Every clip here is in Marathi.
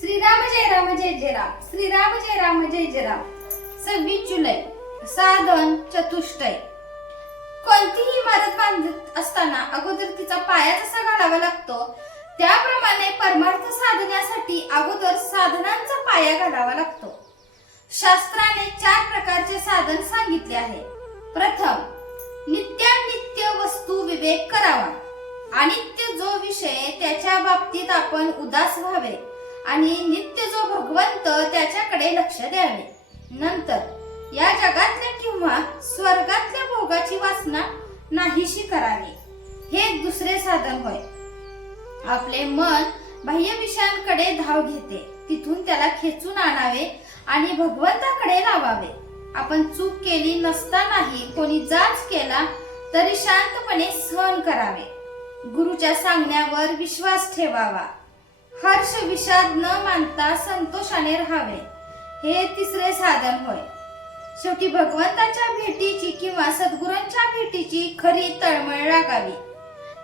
श्रीराम जय राम जय जय राम, श्रीराम जय राम जय जय राम। 26 जुलै साधन चतुष्टय। कोणतीही इमारत बांधत असताना अगोदर तिचा पाया जसा घालावा लागतो त्याप्रमाणे परमार्थ साधण्यासाठी अगोदर साधनांचा पाया घालावा लागतो। शास्त्राने 4 प्रकारचे साधन सांगितले आहे। प्रथम, नित्यानित्य वस्तू विवेक करावा। अनित्य जो विषय त्याच्या बाबतीत आपण उदास व्हावे आणि नित्य जो भगवंत त्याच्याकडे लक्ष द्यावे। नंतर या जगातल्या किंवा स्वर्गातल्या भोगाची वासना नाहीशी करावी, हे दुसरे साधन होय। आपले मन बाह्य विषयांकडे धाव घेते, तिथून त्याला खेचून आणावे आणि भगवंताकडे लावावे। आपण चूक केली नसतानाही कोणी जाच केला तरी शांतपणे सहन करावे। गुरुच्या सांगण्यावर विश्वास ठेवावा। हर्ष विषाद न मानता संतोषाने राहावे, हे तिसरे साधन होय। शेवटी भगवंताच्या भेटीची किंवा सद्गुरूंच्या भेटीची खरी तळमळ लागावी।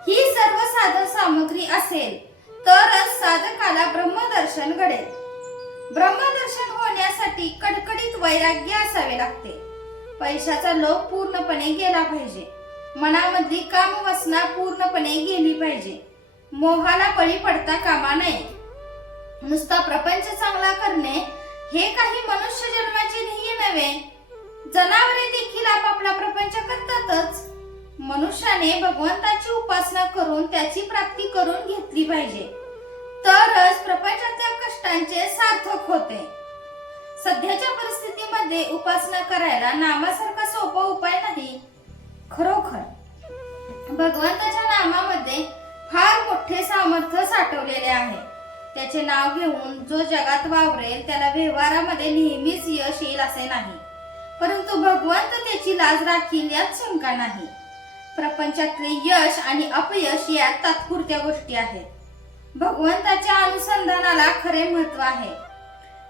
ही सर्व साधन सामग्री असेल तरच साधकाला ब्रह्मदर्शन घडेल। ब्रह्मदर्शन होण्यासाठी कडकडीत वैराग्य असावे लागते। पैशाचा लोभ पूर्णपणे गेला पाहिजे। मनामधली कामवासना पूर्णपणे गेली पाहिजे। मोहाला बळी पडता कामा नये। नुसता प्रपंच चांगला करणे हे काही मनुष्य जन्माचे ध्येय नव्हे। जनावरे देखील आपापला प्रपंच करतातच। मनुष्याने भगवंताची उपासना करून त्याची प्राप्ती करून घेतली पाहिजे, तरच प्रपंचाच्या कष्टांचे सार्थक होते। सध्याच्या परिस्थितीमध्ये उपासना करायला नामासारखा सोपा उपाय नाही। खरोखर भगवंताच्या नामामध्ये फार मोठे सामर्थ्य साठवलेले आहे। त्याचे नाव घेऊन जो जगात वावरेल त्याला व्यवहारामध्ये नेहमीच यश येईल असे नाही, परंतु भगवंत त्याची लाज राखील यात शंका नाही। प्रपंचातले यश आणि अपयश यात तात्पुरत्या गोष्टी आहेत। भगवंताच्या अनुसंधानाला खरे महत्व आहे।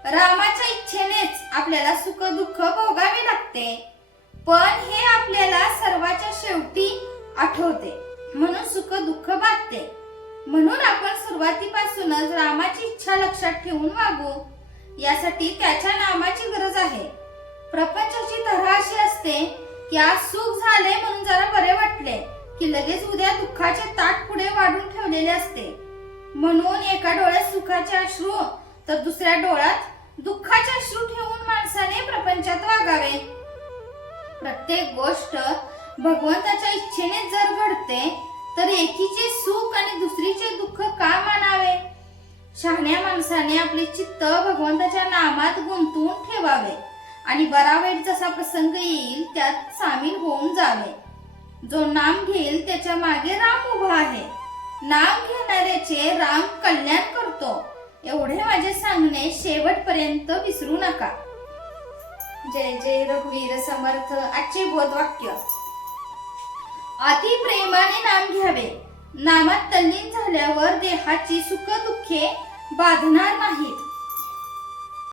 रामाच्या इच्छेनेच आपल्याला सुख दुःख भोगावे लागते, पण हे आपल्याला सर्वाच्या शेवटी आठवते, म्हणून सुख दुःख बाधते। म्हणून आपण सुरुवातीपासूनच रामाची इच्छा लक्षात ठेवून वागू, यासाठी त्याच्या नामाची गरज आहे। प्रपंचाची तऱ्हा अशी असते की आज सुख झाले म्हणून जरा बरे वाटले की लगेच उद्या दुःखाचे ताट पुढे वाढून ठेवलेले असते। म्हणून एका डोळ्यात सुखाचे अश्रू तर दुसऱ्या डोळ्यात दुःखाचे अश्रू ठेवून माणसाने प्रपंचात वागावे। प्रत्येक गोष्ट भगवंताच्या इच्छेने जर घडते तर एकीचे सुख आणि दुसरीचे दुःख का मानावे। शहाण्या माणसाने आपले चित्त भगवंताच्या नामात गुंतवून ठेवावे आणि बरा वाईट जसा प्रसंग येईल त्यात सामील होऊन जावे। जो नाम घेईल त्याच्या मागे राम उभा आहे। नाम घेणाऱ्याचे राम कल्याण करतो, एवढे माझे सांगणे शेवटपर्यंत विसरू नका। जय जय रघुवीर समर्थ। आजचे बोधवाक्य, अति प्रेमाने नाम घ्यावे। नामात तल्लीन झाल्यावर देहाची सुख दुःखे बाधणार नाहीत।